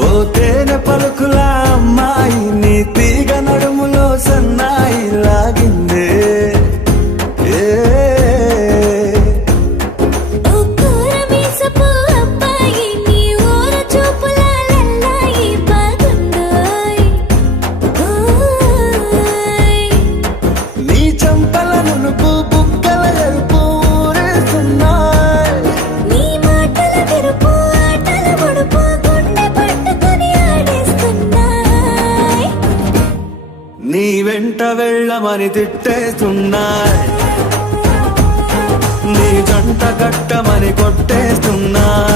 ఓ తేనె పలుకుల అమ్మాయి నీ తీగ నడుములో సన్నాయి లాగిందే నీ చంపల నునుపు బుగ్గల ఎరుపు ఊరేస్తున్నాయి నీ మాటల తెరుపు ఆటల పొడుపు గుండె పట్టుకొని ఆడేస్తున్నాయి నీ వెంట వెళ్ళమని తిట్టేస్తున్నాయి నీ జంట కట్టమని కొట్టేస్తున్నాయి